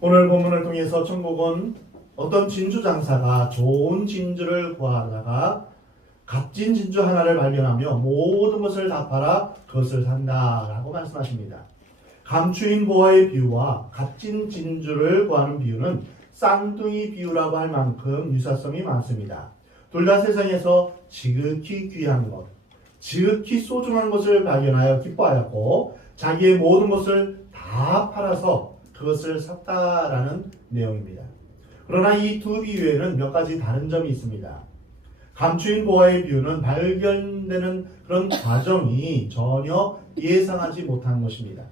오늘 본문을 통해서 천국은 어떤 진주 장사가 좋은 진주를 구하다가 값진 진주 하나를 발견하며 모든 것을 다 팔아 그것을 산다라고 말씀하십니다. 감추인 보화의 비유와 값진 진주를 구하는 비유는 쌍둥이 비유라고 할 만큼 유사성이 많습니다. 둘 다 세상에서 지극히 귀한 것, 지극히 소중한 것을 발견하여 기뻐하였고 자기의 모든 것을 다 팔아서 그것을 샀다라는 내용입니다. 그러나 이 두 비유에는 몇 가지 다른 점이 있습니다. 감추인 보화의 비유는 발견되는 그런 과정이 전혀 예상하지 못한 것입니다.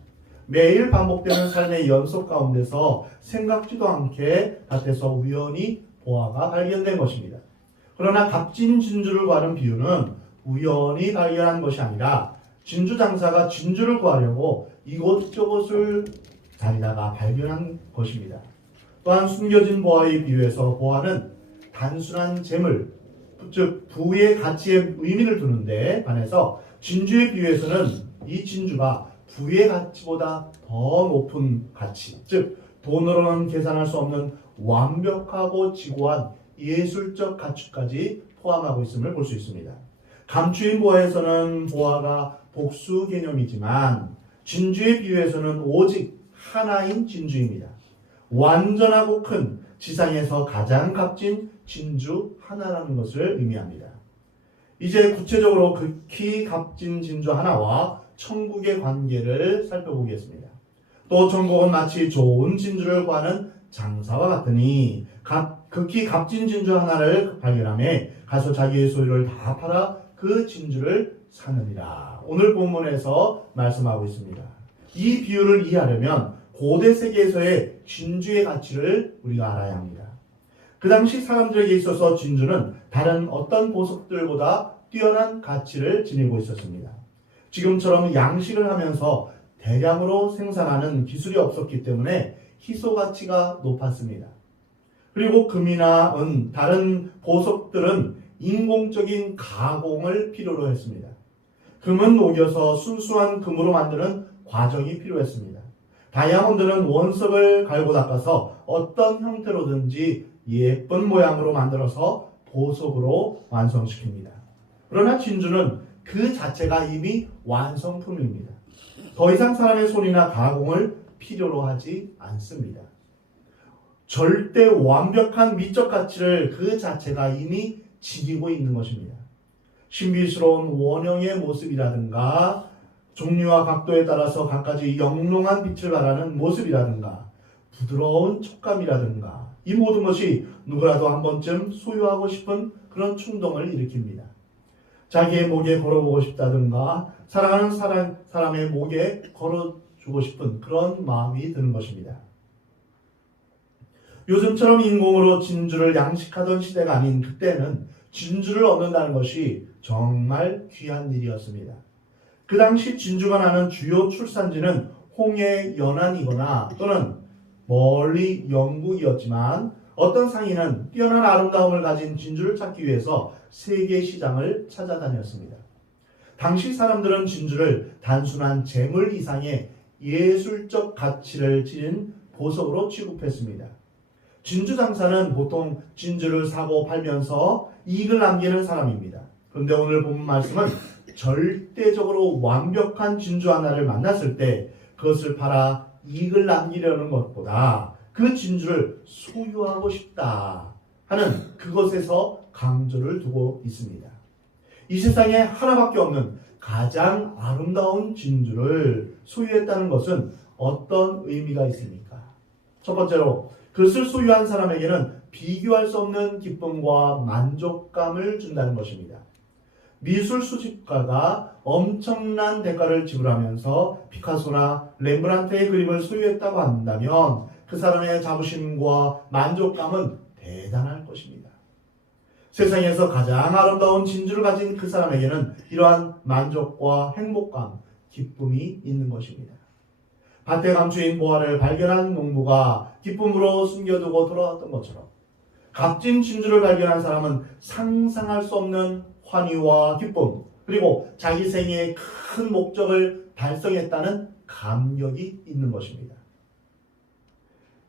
매일 반복되는 삶의 연속 가운데서 생각지도 않게 밭에서 우연히 보화가 발견된 것입니다. 그러나 값진 진주를 구하는 비유는 우연히 발견한 것이 아니라 진주 장사가 진주를 구하려고 이곳저곳을 다니다가 발견한 것입니다. 또한 숨겨진 보화의 비유에서 보화는 단순한 재물, 즉 부의 가치에 의미를 두는데 반해서 진주의 비유에서는 이 진주가 부의 가치보다 더 높은 가치, 즉 돈으로는 계산할 수 없는 완벽하고 지고한 예술적 가치까지 포함하고 있음을 볼 수 있습니다. 감추인 보화에서는 보화가 복수 개념이지만 진주의 비유에서는 오직 하나인 진주입니다. 완전하고 큰 지상에서 가장 값진 진주 하나라는 것을 의미합니다. 이제 구체적으로 극히 값진 진주 하나와 천국의 관계를 살펴보겠습니다. 또 천국은 마치 좋은 진주를 구하는 장사와 같으니 극히 값진 진주 하나를 발견하며 가서 자기의 소유를 다 팔아 그 진주를 사느니라. 오늘 본문에서 말씀하고 있습니다. 이 비유를 이해하려면 고대 세계에서의 진주의 가치를 우리가 알아야 합니다. 그 당시 사람들에게 있어서 진주는 다른 어떤 보석들보다 뛰어난 가치를 지니고 있었습니다. 지금처럼 양식을 하면서 대량으로 생산하는 기술이 없었기 때문에 희소 가치가 높았습니다. 그리고 금이나 은, 다른 보석들은 인공적인 가공을 필요로 했습니다. 금은 녹여서 순수한 금으로 만드는 과정이 필요했습니다. 다이아몬드는 원석을 갈고 닦아서 어떤 형태로든지 예쁜 모양으로 만들어서 보석으로 완성시킵니다. 그러나 진주는 그 자체가 이미 완성품입니다. 더 이상 사람의 손이나 가공을 필요로 하지 않습니다. 절대 완벽한 미적 가치를 그 자체가 이미 지니고 있는 것입니다. 신비스러운 원형의 모습이라든가 종류와 각도에 따라서 각가지 영롱한 빛을 발하는 모습이라든가 부드러운 촉감이라든가 이 모든 것이 누구라도 한 번쯤 소유하고 싶은 그런 충동을 일으킵니다. 자기의 목에 걸어보고 싶다든가 사랑하는 사람의 목에 걸어주고 싶은 그런 마음이 드는 것입니다. 요즘처럼 인공으로 진주를 양식하던 시대가 아닌 그때는 진주를 얻는다는 것이 정말 귀한 일이었습니다. 그 당시 진주가 나는 주요 출산지는 홍해 연안이거나 또는 멀리 영국이었지만 어떤 상인은 뛰어난 아름다움을 가진 진주를 찾기 위해서 세계 시장을 찾아다녔습니다. 당시 사람들은 진주를 단순한 재물 이상의 예술적 가치를 지닌 보석으로 취급했습니다. 진주 장사는 보통 진주를 사고 팔면서 이익을 남기는 사람입니다. 그런데 오늘 본 말씀은 절대적으로 완벽한 진주 하나를 만났을 때 그것을 팔아 이익을 남기려는 것보다 그 진주를 소유하고 싶다 하는 그것에서 강조를 두고 있습니다. 이 세상에 하나밖에 없는 가장 아름다운 진주를 소유했다는 것은 어떤 의미가 있습니까? 첫 번째로 그것을 소유한 사람에게는 비교할 수 없는 기쁨과 만족감을 준다는 것입니다. 미술 수집가가 엄청난 대가를 지불하면서 피카소나 렘브란트의 그림을 소유했다고 한다면 그 사람의 자부심과 만족감은 대단할 것입니다. 세상에서 가장 아름다운 진주를 가진 그 사람에게는 이러한 만족과 행복감, 기쁨이 있는 것입니다. 밭에 감추인 보화를 발견한 농부가 기쁨으로 숨겨두고 돌아왔던 것처럼 값진 진주를 발견한 사람은 상상할 수 없는 환희와 기쁨, 그리고 자기 생애의 큰 목적을 달성했다는 감격이 있는 것입니다.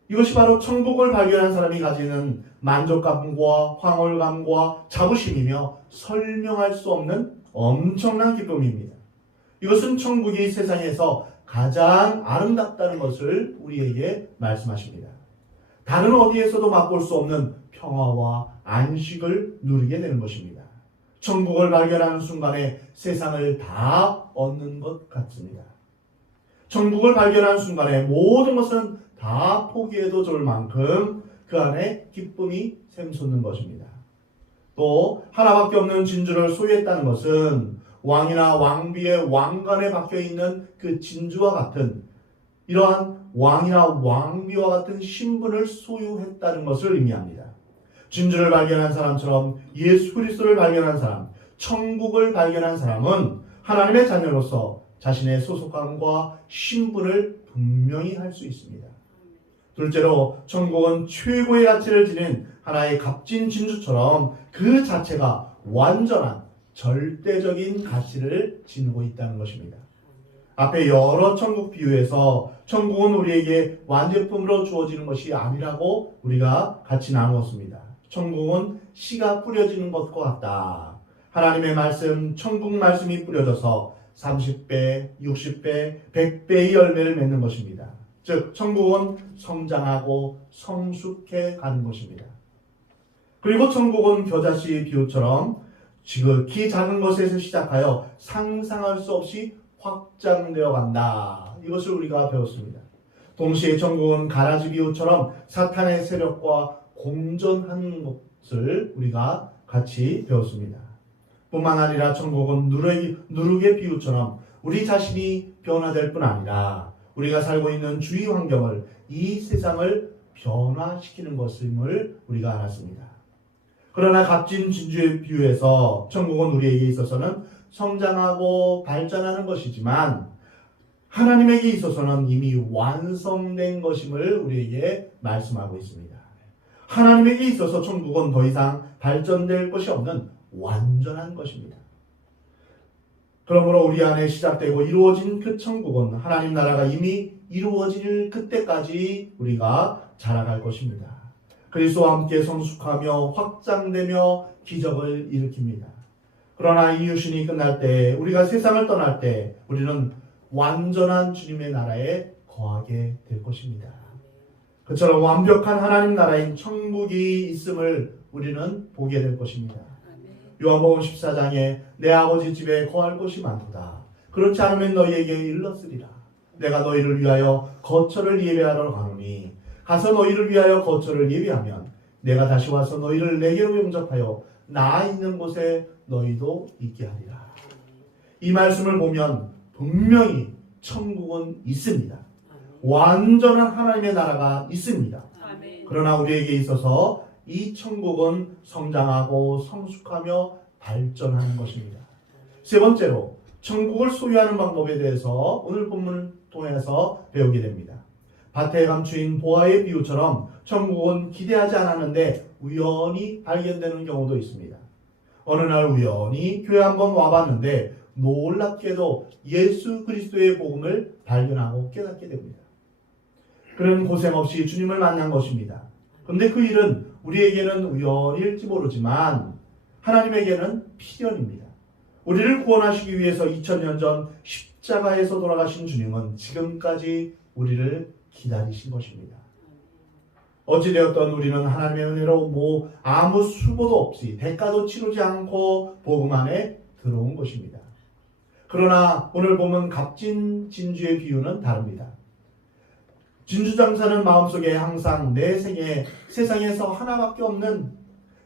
이것이 바로 천국을 발견한 사람이 가지는 만족감과 황홀감과 자부심이며 설명할 수 없는 엄청난 기쁨입니다. 이것은 천국이 세상에서 가장 아름답다는 것을 우리에게 말씀하십니다. 다른 어디에서도 맛볼 수 없는 평화와 안식을 누리게 되는 것입니다. 천국을 발견하는 순간에 세상을 다 얻는 것 같습니다. 천국을 발견하는 순간에 모든 것은 다 포기해도 좋을 만큼 그 안에 기쁨이 샘솟는 것입니다. 또 하나밖에 없는 진주를 소유했다는 것은 왕이나 왕비의 왕관에 박혀있는 그 진주와 같은 이러한 왕이나 왕비와 같은 신분을 소유했다는 것을 의미합니다. 진주를 발견한 사람처럼 예수 그리스도를 발견한 사람, 천국을 발견한 사람은 하나님의 자녀로서 자신의 소속감과 신분을 분명히 할 수 있습니다. 둘째로 천국은 최고의 가치를 지닌 하나의 값진 진주처럼 그 자체가 완전한 절대적인 가치를 지니고 있다는 것입니다. 앞에 여러 천국 비유에서 천국은 우리에게 완제품으로 주어지는 것이 아니라고 우리가 같이 나누었습니다. 천국은 씨가 뿌려지는 것과 같다. 하나님의 말씀, 천국 말씀이 뿌려져서 30배, 60배, 100배의 열매를 맺는 것입니다. 즉 천국은 성장하고 성숙해 가는 것입니다. 그리고 천국은 겨자씨 비유처럼 지극히 작은 것에서 시작하여 상상할 수 없이 확장되어 간다. 이것을 우리가 배웠습니다. 동시에 천국은 가라지 비유처럼 사탄의 세력과 공존하는 것을 우리가 같이 배웠습니다. 뿐만 아니라 천국은 누룩의 비유처럼 우리 자신이 변화될 뿐 아니라 우리가 살고 있는 주위 환경을, 이 세상을 변화시키는 것임을 우리가 알았습니다. 그러나 값진 진주의 비유에서 천국은 우리에게 있어서는 성장하고 발전하는 것이지만 하나님에게 있어서는 이미 완성된 것임을 우리에게 말씀하고 있습니다. 하나님에게 있어서 천국은 더 이상 발전될 것이 없는 완전한 것입니다. 그러므로 우리 안에 시작되고 이루어진 그 천국은 하나님 나라가 이미 이루어질 그때까지 우리가 자라갈 것입니다. 그리스도와 함께 성숙하며 확장되며 기적을 일으킵니다. 그러나 이 유신이 끝날 때, 우리가 세상을 떠날 때 우리는 완전한 주님의 나라에 거하게 될 것입니다. 그처럼 완벽한 하나님 나라인 천국이 있음을 우리는 보게 될 것입니다. 요한복음 14장에 내 아버지 집에 거할 곳이 많도다. 그렇지 않으면 너희에게 일렀으리라. 내가 너희를 위하여 거처를 예배하러 가노니 가서 너희를 위하여 거처를 예배하면 내가 다시 와서 너희를 내게로 영접하여 나 있는 곳에 너희도 있게 하리라. 이 말씀을 보면 분명히 천국은 있습니다. 완전한 하나님의 나라가 있습니다. 그러나 우리에게 있어서 이 천국은 성장하고 성숙하며 발전하는 것입니다. 세 번째로 천국을 소유하는 방법에 대해서 오늘 본문을 통해서 배우게 됩니다. 밭에 감추인 보화의 비유처럼 천국은 기대하지 않았는데 우연히 발견되는 경우도 있습니다. 어느 날 우연히 교회 한번 와봤는데 놀랍게도 예수 그리스도의 복음을 발견하고 깨닫게 됩니다. 그는 고생 없이 주님을 만난 것입니다. 그런데 그 일은 우리에게는 우연일지 모르지만 하나님에게는 필연입니다. 우리를 구원하시기 위해서 2000년 전 십자가에서 돌아가신 주님은 지금까지 우리를 기다리신 것입니다. 어찌되었던 우리는 하나님의 은혜로 아무 수고도 없이 대가도 치르지 않고 복음 안에 들어온 것입니다. 그러나 오늘 보면 값진 진주의 비유는 다릅니다. 진주장사는 마음속에 항상 내 생에 세상에서 하나밖에 없는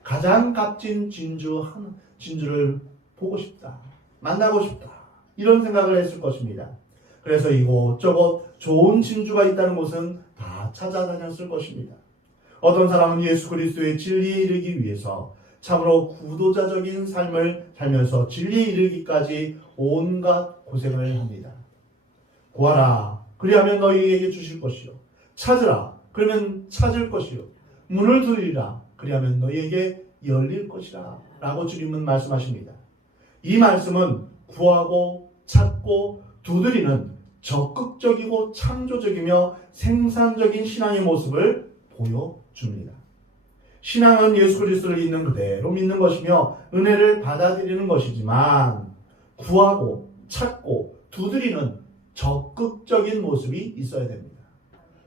가장 값진 진주를 보고 싶다, 만나고 싶다, 이런 생각을 했을 것입니다. 그래서 이곳저곳 좋은 진주가 있다는 곳은 다 찾아다녔을 것입니다. 어떤 사람은 예수 그리스도의 진리에 이르기 위해서 참으로 구도자적인 삶을 살면서 진리에 이르기까지 온갖 고생을 합니다. 구하라, 그리하면 너희에게 주실 것이요. 찾으라, 그러면 찾을 것이요. 문을 두드리라, 그리하면 너희에게 열릴 것이라 라고 주님은 말씀하십니다. 이 말씀은 구하고 찾고 두드리는 적극적이고 창조적이며 생산적인 신앙의 모습을 보여줍니다. 신앙은 예수 그리스도를 있는 그대로 믿는 것이며 은혜를 받아들이는 것이지만 구하고 찾고 두드리는 적극적인 모습이 있어야 됩니다.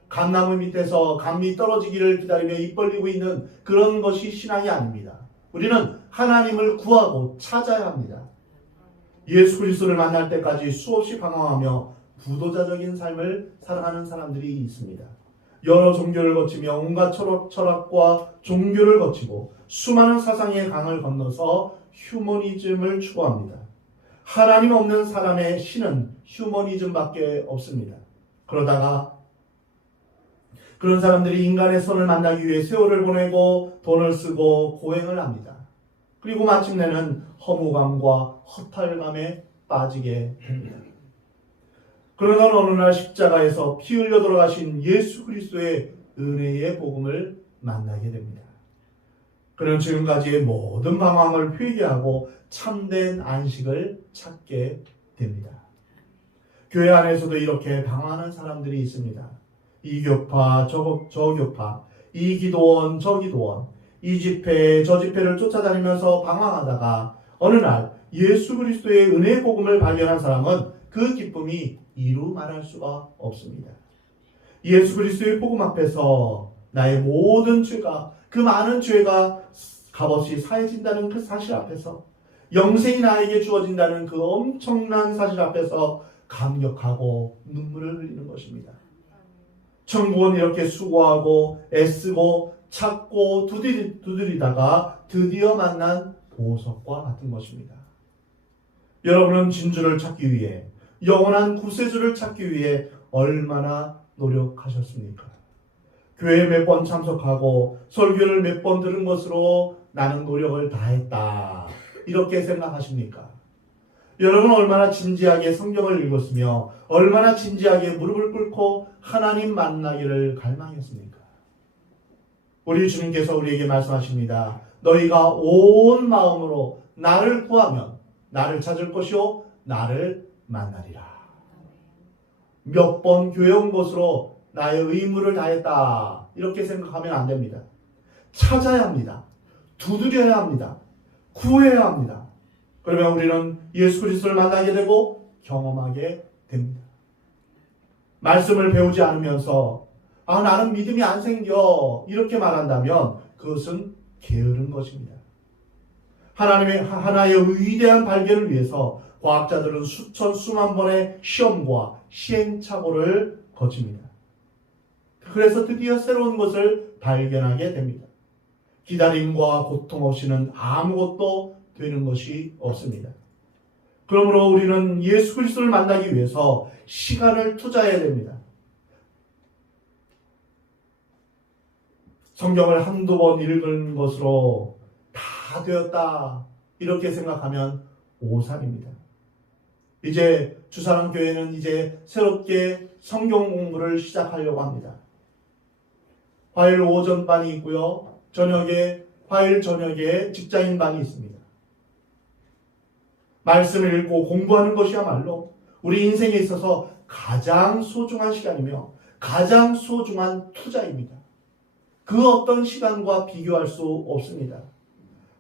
감나무 밑에서 감이 떨어지기를 기다리며 입 벌리고 있는 그런 것이 신앙이 아닙니다. 우리는 하나님을 구하고 찾아야 합니다. 예수 그리스도를 만날 때까지 수없이 방황하며 부도자적인 삶을 살아가는 사람들이 있습니다. 여러 종교를 거치며 온갖 철학과 종교를 거치고 수많은 사상의 강을 건너서 휴머니즘을 추구합니다. 하나님 없는 사람의 신은 휴머니즘밖에 없습니다. 그러다가 그런 사람들이 인간의 선을 만나기 위해 세월을 보내고 돈을 쓰고 고행을 합니다. 그리고 마침내는 허무감과 허탈감에 빠지게 됩니다. 그러나 어느 날 십자가에서 피 흘려 돌아가신 예수 그리스도의 은혜의 복음을 만나게 됩니다. 그는 지금까지의 모든 방황을 회개하고 참된 안식을 찾게 됩니다. 교회 안에서도 이렇게 방황하는 사람들이 있습니다. 이 교파, 저 교파, 이 기도원, 저 기도원, 이 집회, 저 집회를 쫓아다니면서 방황하다가 어느 날 예수 그리스도의 은혜의 복음을 발견한 사람은 그 기쁨이 이루 말할 수가 없습니다. 예수 그리스도의 복음 앞에서 나의 모든 죄가, 그 많은 죄가 값없이 사해진다는 그 사실 앞에서, 영생이 나에게 주어진다는 그 엄청난 사실 앞에서 감격하고 눈물을 흘리는 것입니다. 천국은 이렇게 수고하고 애쓰고 찾고 두드리다가 드디어 만난 보석과 같은 것입니다. 여러분은 진주를 찾기 위해, 영원한 구세주를 찾기 위해 얼마나 노력하셨습니까? 교회에 몇 번 참석하고 설교를 몇 번 들은 것으로 나는 노력을 다했다, 이렇게 생각하십니까? 여러분 얼마나 진지하게 성경을 읽었으며 얼마나 진지하게 무릎을 꿇고 하나님 만나기를 갈망했습니까? 우리 주님께서 우리에게 말씀하십니다. 너희가 온 마음으로 나를 구하면 나를 찾을 것이요 나를 만나리라. 몇 번 교회 온 것으로 나의 의무를 다했다, 이렇게 생각하면 안 됩니다. 찾아야 합니다. 두드려야 합니다. 구해야 합니다. 그러면 우리는 예수 그리스도를 만나게 되고 경험하게 됩니다. 말씀을 배우지 않으면서 나는 믿음이 안 생겨, 이렇게 말한다면 그것은 게으른 것입니다. 하나의 위대한 발견을 위해서 과학자들은 수천 수만 번의 시험과 시행착오를 거칩니다. 그래서 드디어 새로운 것을 발견하게 됩니다. 기다림과 고통 없이는 아무것도 되는 것이 없습니다. 그러므로 우리는 예수 그리스도를 만나기 위해서 시간을 투자해야 됩니다. 성경을 한두 번 읽은 것으로 다 되었다, 이렇게 생각하면 오산입니다. 이제 주사랑교회는 이제 새롭게 성경 공부를 시작하려고 합니다. 화요일 오전반이 있고요, 화요일 저녁에 직장인반이 있습니다. 말씀을 읽고 공부하는 것이야말로 우리 인생에 있어서 가장 소중한 시간이며 가장 소중한 투자입니다. 그 어떤 시간과 비교할 수 없습니다.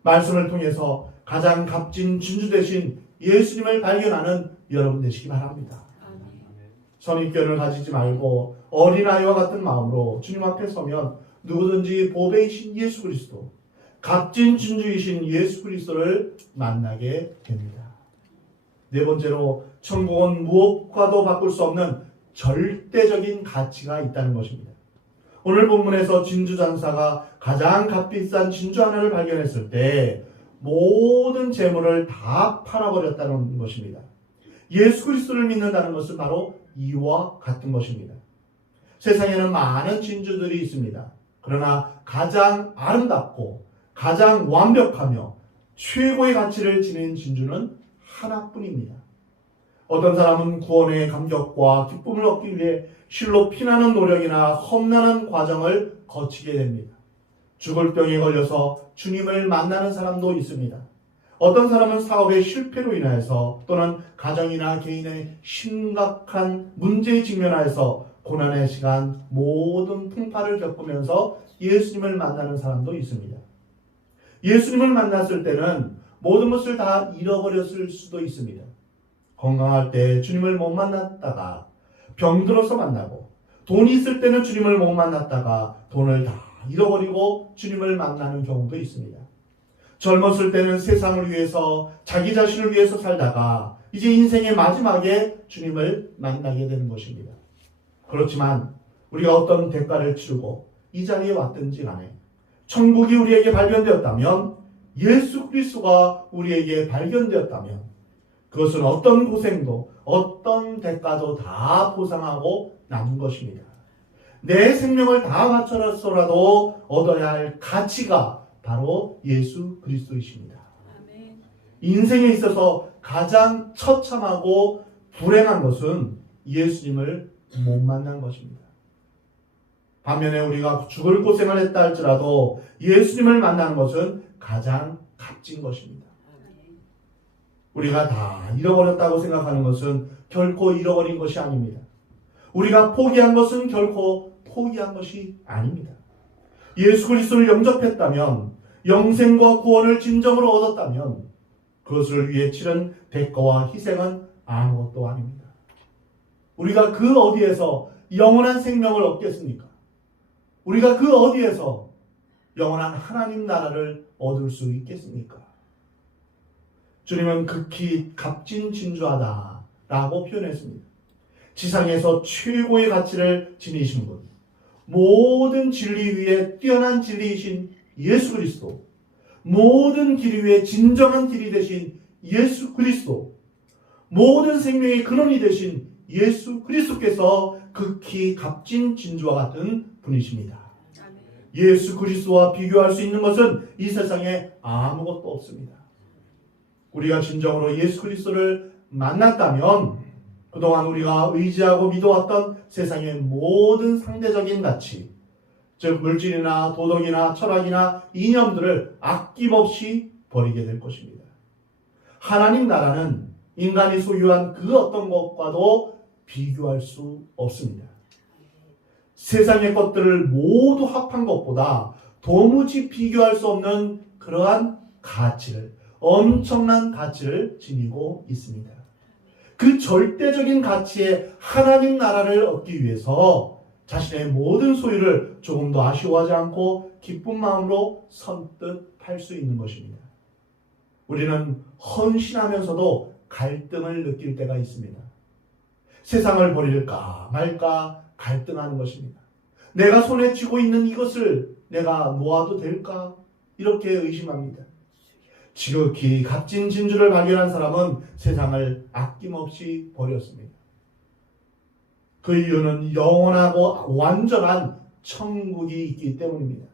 말씀을 통해서 가장 값진 진주 대신 예수님을 발견하는 여러분 되시기 바랍니다. 선입견을 가지지 말고 어린아이와 같은 마음으로 주님 앞에 서면 누구든지 보배이신 예수 그리스도, 값진 진주이신 예수 그리스도를 만나게 됩니다. 네 번째로, 천국은 무엇과도 바꿀 수 없는 절대적인 가치가 있다는 것입니다. 오늘 본문에서 진주장사가 가장 값비싼 진주 하나를 발견했을 때 모든 재물을 다 팔아버렸다는 것입니다. 예수 그리스도를 믿는다는 것은 바로 이와 같은 것입니다. 세상에는 많은 진주들이 있습니다. 그러나 가장 아름답고 가장 완벽하며 최고의 가치를 지닌 진주는 하나뿐입니다. 어떤 사람은 구원의 감격과 기쁨을 얻기 위해 실로 피나는 노력이나 험난한 과정을 거치게 됩니다. 죽을 병에 걸려서 주님을 만나는 사람도 있습니다. 어떤 사람은 사업의 실패로 인하여서 또는 가정이나 개인의 심각한 문제에 직면하여서 고난의 시간 모든 풍파를 겪으면서 예수님을 만나는 사람도 있습니다. 예수님을 만났을 때는 모든 것을 다 잃어버렸을 수도 있습니다. 건강할 때 주님을 못 만났다가 병들어서 만나고, 돈이 있을 때는 주님을 못 만났다가 돈을 다 잃어버리고 주님을 만나는 경우도 있습니다. 젊었을 때는 세상을 위해서 자기 자신을 위해서 살다가 이제 인생의 마지막에 주님을 만나게 되는 것입니다. 그렇지만 우리가 어떤 대가를 치르고 이 자리에 왔든지 간에 천국이 우리에게 발견되었다면, 예수 그리스도가 우리에게 발견되었다면 그것은 어떤 고생도 어떤 대가도 다 보상하고 나눈 것입니다. 내 생명을 다 바쳐서라도 얻어야 할 가치가 바로 예수 그리스도이십니다. 아멘. 인생에 있어서 가장 처참하고 불행한 것은 예수님을 못 만난 것입니다. 반면에 우리가 죽을 고생을 했다 할지라도 예수님을 만나는 것은 가장 값진 것입니다. 우리가 다 잃어버렸다고 생각하는 것은 결코 잃어버린 것이 아닙니다. 우리가 포기한 것은 결코 포기한 것이 아닙니다. 예수 그리스도를 영접했다면, 영생과 구원을 진정으로 얻었다면 그것을 위해 치른 대가와 희생은 아무것도 아닙니다. 우리가 그 어디에서 영원한 생명을 얻겠습니까? 우리가 그 어디에서 영원한 하나님 나라를 얻을 수 있겠습니까? 주님은 극히 값진 진주하다 라고 표현했습니다. 지상에서 최고의 가치를 지니신 분, 모든 진리 위에 뛰어난 진리이신 예수 그리스도, 모든 길 위에 진정한 길이 되신 예수 그리스도, 모든 생명의 근원이 되신 예수 그리스도께서 극히 값진 진주와 같은 분이십니다. 예수 그리스도와 비교할 수 있는 것은 이 세상에 아무것도 없습니다. 우리가 진정으로 예수 그리스도를 만났다면 그동안 우리가 의지하고 믿어왔던 세상의 모든 상대적인 가치, 즉 물질이나 도덕이나 철학이나 이념들을 아낌없이 버리게 될 것입니다. 하나님 나라는 인간이 소유한 그 어떤 것과도 비교할 수 없습니다. 세상의 것들을 모두 합한 것보다 도무지 비교할 수 없는 그러한 가치를, 엄청난 가치를 지니고 있습니다. 그 절대적인 가치의 하나님 나라를 얻기 위해서 자신의 모든 소유를 조금도 아쉬워하지 않고 기쁜 마음으로 선뜻 팔 수 있는 것입니다. 우리는 헌신하면서도 갈등을 느낄 때가 있습니다. 세상을 버릴까 말까 갈등하는 것입니다. 내가 손에 쥐고 있는 이것을 내가 놓아도 될까? 이렇게 의심합니다. 지극히 값진 진주를 발견한 사람은 세상을 아낌없이 버렸습니다. 그 이유는 영원하고 완전한 천국이 있기 때문입니다.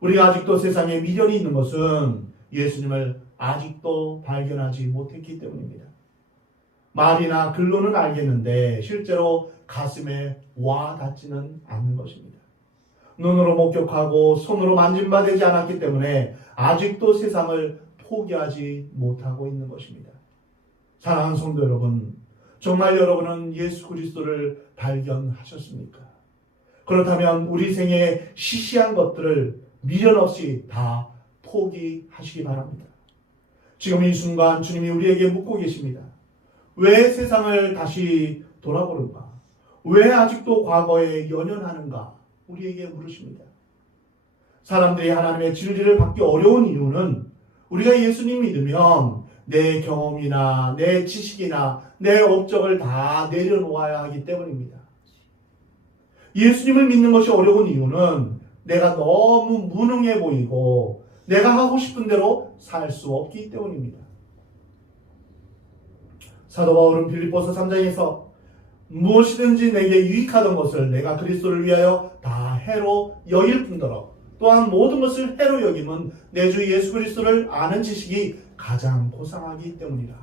우리가 아직도 세상에 미련이 있는 것은 예수님을 아직도 발견하지 못했기 때문입니다. 말이나 글로는 알겠는데 실제로 가슴에 와 닿지는 않는 것입니다. 눈으로 목격하고 손으로 만짐받지 않았기 때문에 아직도 세상을 포기하지 못하고 있는 것입니다. 사랑하는 성도 여러분, 정말 여러분은 예수 그리스도를 발견하셨습니까? 그렇다면 우리 생에 시시한 것들을 미련 없이 다 포기하시기 바랍니다. 지금 이 순간 주님이 우리에게 묻고 계십니다. 왜 세상을 다시 돌아보는가? 왜 아직도 과거에 연연하는가? 우리에게 물으십니다. 사람들이 하나님의 진리를 받기 어려운 이유는 우리가 예수님 믿으면 내 경험이나 내 지식이나 내 업적을 다 내려놓아야 하기 때문입니다. 예수님을 믿는 것이 어려운 이유는 내가 너무 무능해 보이고 내가 하고 싶은 대로 살 수 없기 때문입니다. 사도 바울은 빌립보서 3장에서 무엇이든지 내게 유익하던 것을 내가 그리스도를 위하여 다 해로 여길 뿐더러 또한 모든 것을 해로 여김은 내 주 예수 그리스도를 아는 지식이 가장 고상하기 때문이라.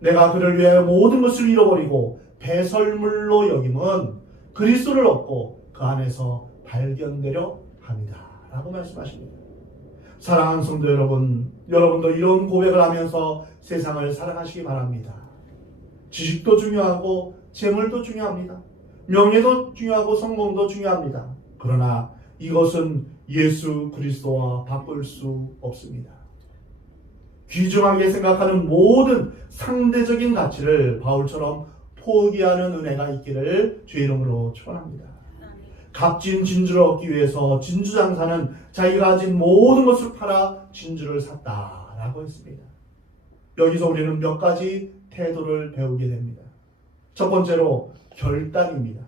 내가 그를 위하여 모든 것을 잃어버리고 배설물로 여김은 그리스도를 얻고 그 안에서 발견되려 합니다. 라고 말씀하십니다. 사랑하는 성도 여러분, 여러분도 이런 고백을 하면서 세상을 사랑하시기 바랍니다. 지식도 중요하고 재물도 중요합니다. 명예도 중요하고 성공도 중요합니다. 그러나 이것은 예수 그리스도와 바꿀 수 없습니다. 귀중하게 생각하는 모든 상대적인 가치를 바울처럼 포기하는 은혜가 있기를 주의 이름으로 축원합니다. 값진 진주를 얻기 위해서 진주장사는 자기가 가진 모든 것을 팔아 진주를 샀다라고 했습니다. 여기서 우리는 몇 가지 태도를 배우게 됩니다. 첫 번째로 결단입니다.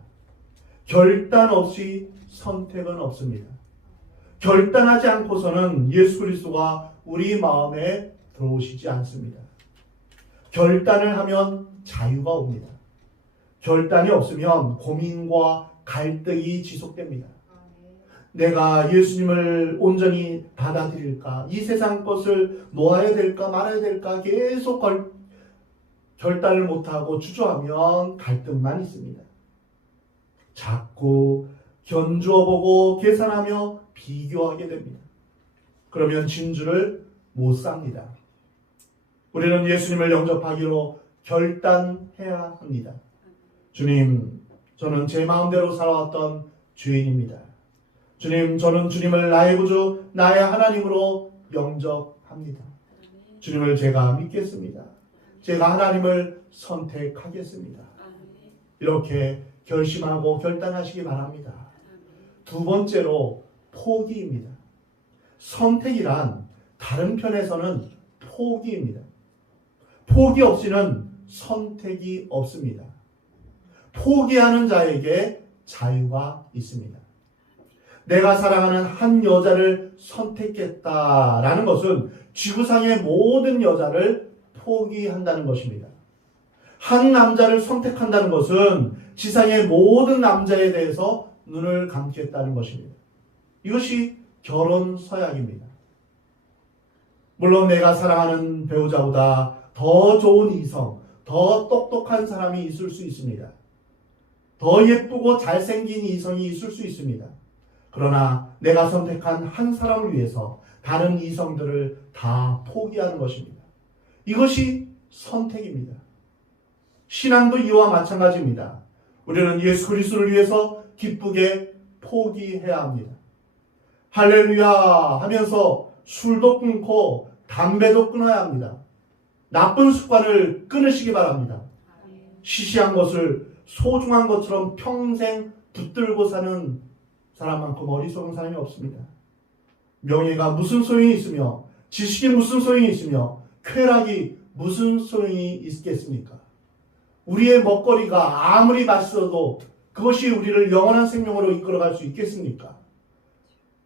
결단 없이 선택은 없습니다. 결단하지 않고서는 예수 그리스도가 우리 마음에 들어오시지 않습니다. 결단을 하면 자유가 옵니다. 결단이 없으면 고민과 갈등이 지속됩니다. 내가 예수님을 온전히 받아들일까? 이 세상 것을 놓아야 될까 말아야 될까? 계속 결단을 못하고 주저하면 갈등만 있습니다. 자꾸 견주어 보고 계산하며 비교하게 됩니다. 그러면 진주를 못 삽니다. 우리는 예수님을 영접하기로 결단해야 합니다. 주님, 저는 제 마음대로 살아왔던 죄인입니다. 주님, 저는 주님을 나의 구주, 나의 하나님으로 영접합니다. 주님을 제가 믿겠습니다. 제가 하나님을 선택하겠습니다. 이렇게 결심하고 결단하시기 바랍니다. 두 번째로 포기입니다. 선택이란 다른 편에서는 포기입니다. 포기 없이는 선택이 없습니다. 포기하는 자에게 자유가 있습니다. 내가 사랑하는 한 여자를 선택했다라는 것은 지구상의 모든 여자를 포기한다는 것입니다. 한 남자를 선택한다는 것은 지상의 모든 남자에 대해서 눈을 감겠다는 것입니다. 이것이 결혼 서약입니다. 물론 내가 사랑하는 배우자보다 더 좋은 이성, 더 똑똑한 사람이 있을 수 있습니다. 더 예쁘고 잘생긴 이성이 있을 수 있습니다. 그러나 내가 선택한 한 사람을 위해서 다른 이성들을 다 포기하는 것입니다. 이것이 선택입니다. 신앙도 이와 마찬가지입니다. 우리는 예수 그리스도를 위해서 기쁘게 포기해야 합니다. 할렐루야 하면서 술도 끊고 담배도 끊어야 합니다. 나쁜 습관을 끊으시기 바랍니다. 시시한 것을 소중한 것처럼 평생 붙들고 사는 사람만큼 어리석은 사람이 없습니다. 명예가 무슨 소용이 있으며 지식이 무슨 소용이 있으며 쾌락이 무슨 소용이 있겠습니까? 우리의 먹거리가 아무리 맛있어도 그것이 우리를 영원한 생명으로 이끌어갈 수 있겠습니까?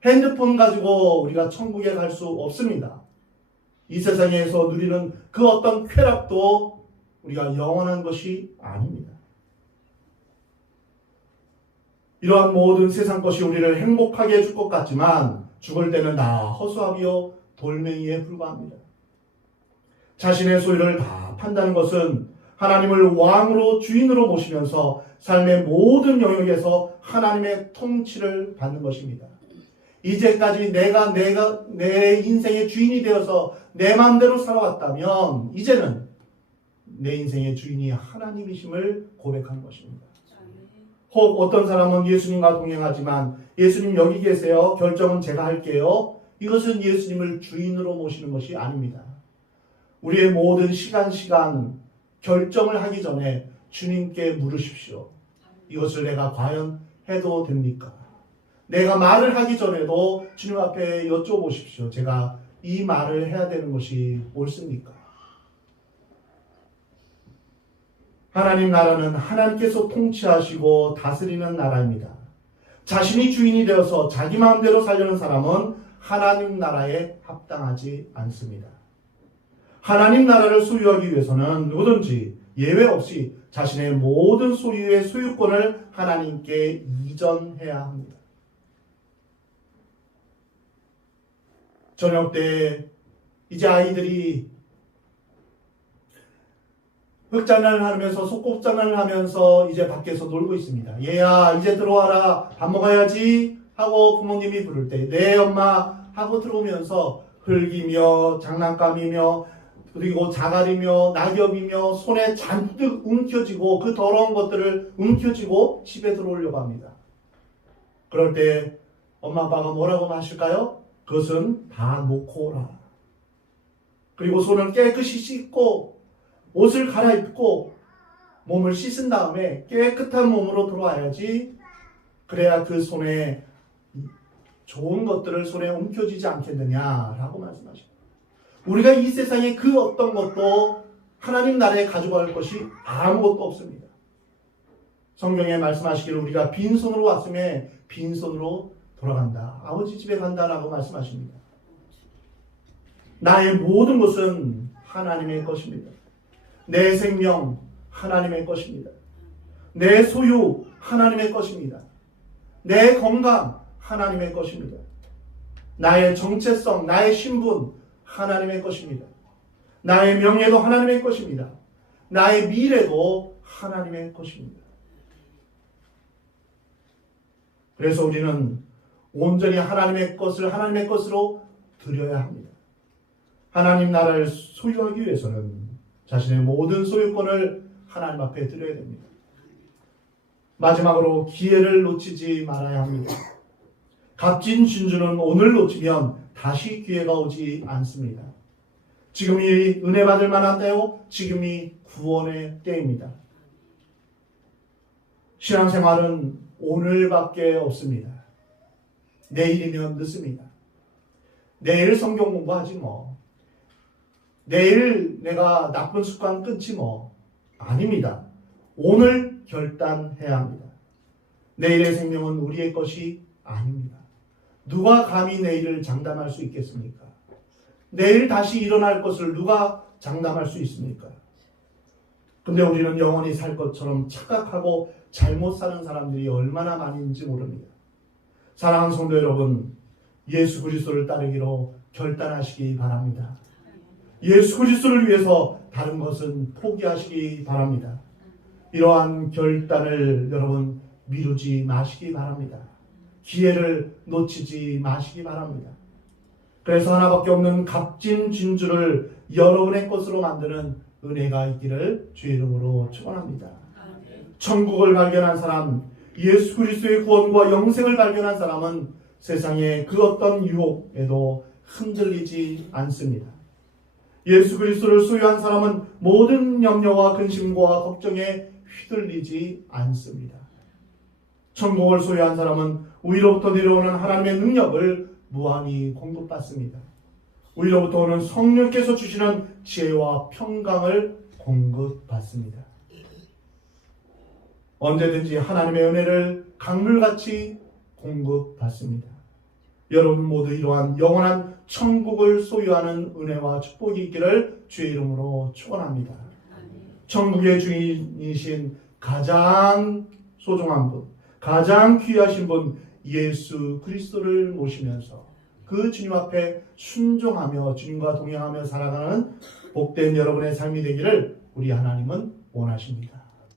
핸드폰 가지고 우리가 천국에 갈 수 없습니다. 이 세상에서 누리는 그 어떤 쾌락도 우리가 영원한 것이 아닙니다. 이러한 모든 세상 것이 우리를 행복하게 해줄 것 같지만 죽을 때는 다 허수아비요 돌멩이에 불과합니다. 자신의 소유를 다 판다는 것은 하나님을 왕으로 주인으로 모시면서 삶의 모든 영역에서 하나님의 통치를 받는 것입니다. 이제까지 내가 내 인생의 주인이 되어서 내 마음대로 살아왔다면 이제는 내 인생의 주인이 하나님이심을 고백하는 것입니다. 혹 어떤 사람은 예수님과 동행하지만 예수님 여기 계세요. 결정은 제가 할게요. 이것은 예수님을 주인으로 모시는 것이 아닙니다. 우리의 모든 시간 결정을 하기 전에 주님께 물으십시오. 이것을 내가 과연 해도 됩니까? 내가 말을 하기 전에도 주님 앞에 여쭤보십시오. 제가 이 말을 해야 되는 것이 옳습니까? 하나님 나라는 하나님께서 통치하시고 다스리는 나라입니다. 자신이 주인이 되어서 자기 마음대로 살려는 사람은 하나님 나라에 합당하지 않습니다. 하나님 나라를 소유하기 위해서는 누구든지 예외 없이 자신의 모든 소유의 소유권을 하나님께 이전해야 합니다. 저녁 때 이제 아이들이 흙장난을 하면서 소꿉장난을 하면서 이제 밖에서 놀고 있습니다. 얘야 이제 들어와라 밥 먹어야지. 하고 부모님이 부를 때 네 엄마 하고 들어오면서 흙이며 장난감이며 그리고 자갈이며 낙엽이며 손에 잔뜩 움켜쥐고 그 더러운 것들을 움켜쥐고 집에 들어오려고 합니다. 그럴 때 엄마 아빠가 뭐라고 하실까요? 그것은 다 놓고 오라. 그리고 손을 깨끗이 씻고 옷을 갈아입고 몸을 씻은 다음에 깨끗한 몸으로 돌아와야지. 그래야 그 손에 좋은 것들을 손에 움켜쥐지 않겠느냐라고 말씀하십니다. 우리가 이 세상에 그 어떤 것도 하나님 나라에 가져갈 것이 아무것도 없습니다. 성경에 말씀하시기를 우리가 빈손으로 왔음에 빈손으로 돌아간다. 아버지 집에 간다라고 말씀하십니다. 나의 모든 것은 하나님의 것입니다. 내 생명 하나님의 것입니다. 내 소유 하나님의 것입니다. 내 건강 하나님의 것입니다. 나의 정체성, 나의 신분 하나님의 것입니다. 나의 명예도 하나님의 것입니다. 나의 미래도 하나님의 것입니다. 그래서 우리는 온전히 하나님의 것을 하나님의 것으로 드려야 합니다. 하나님 나라를 소유하기 위해서는 자신의 모든 소유권을 하나님 앞에 드려야 됩니다. 마지막으로 기회를 놓치지 말아야 합니다. 값진 진주는 오늘 놓치면 다시 기회가 오지 않습니다. 지금이 은혜 받을 만한 때요, 지금이 구원의 때입니다. 신앙생활은 오늘밖에 없습니다. 내일이면 늦습니다. 내일 성경 공부하지 뭐. 내일 내가 나쁜 습관 끊지 뭐. 아닙니다. 오늘 결단해야 합니다. 내일의 생명은 우리의 것이 아닙니다. 누가 감히 내일을 장담할 수 있겠습니까? 내일 다시 일어날 것을 누가 장담할 수 있습니까? 근데 우리는 영원히 살 것처럼 착각하고 잘못 사는 사람들이 얼마나 많은지 모릅니다. 사랑하는 성도 여러분, 예수 그리스도를 따르기로 결단하시기 바랍니다. 예수 그리스도를 위해서 다른 것은 포기하시기 바랍니다. 이러한 결단을 여러분 미루지 마시기 바랍니다. 기회를 놓치지 마시기 바랍니다. 그래서 하나밖에 없는 값진 진주를 여러분의 것으로 만드는 은혜가 있기를 주의 이름으로 축원합니다. 천국을 발견한 사람, 예수 그리스도의 구원과 영생을 발견한 사람은 세상의 그 어떤 유혹에도 흔들리지 않습니다. 예수 그리스도를 소유한 사람은 모든 염려와 근심과 걱정에 휘둘리지 않습니다. 천국을 소유한 사람은 위로부터 내려오는 하나님의 능력을 무한히 공급받습니다. 위로부터 오는 성령께서 주시는 지혜와 평강을 공급받습니다. 언제든지 하나님의 은혜를 강물같이 공급받습니다. 여러분 모두 이러한 영원한 천국을 소유하는 은혜와 축복이 있기를 주의 이름으로 축원합니다. 천국의 주인이신 가장 소중한 분, 가장 귀하신 분 예수 그리스도를 모시면서 그 주님 앞에 순종하며 주님과 동행하며 살아가는 복된 여러분의 삶이 되기를 우리 하나님은 원하십니다.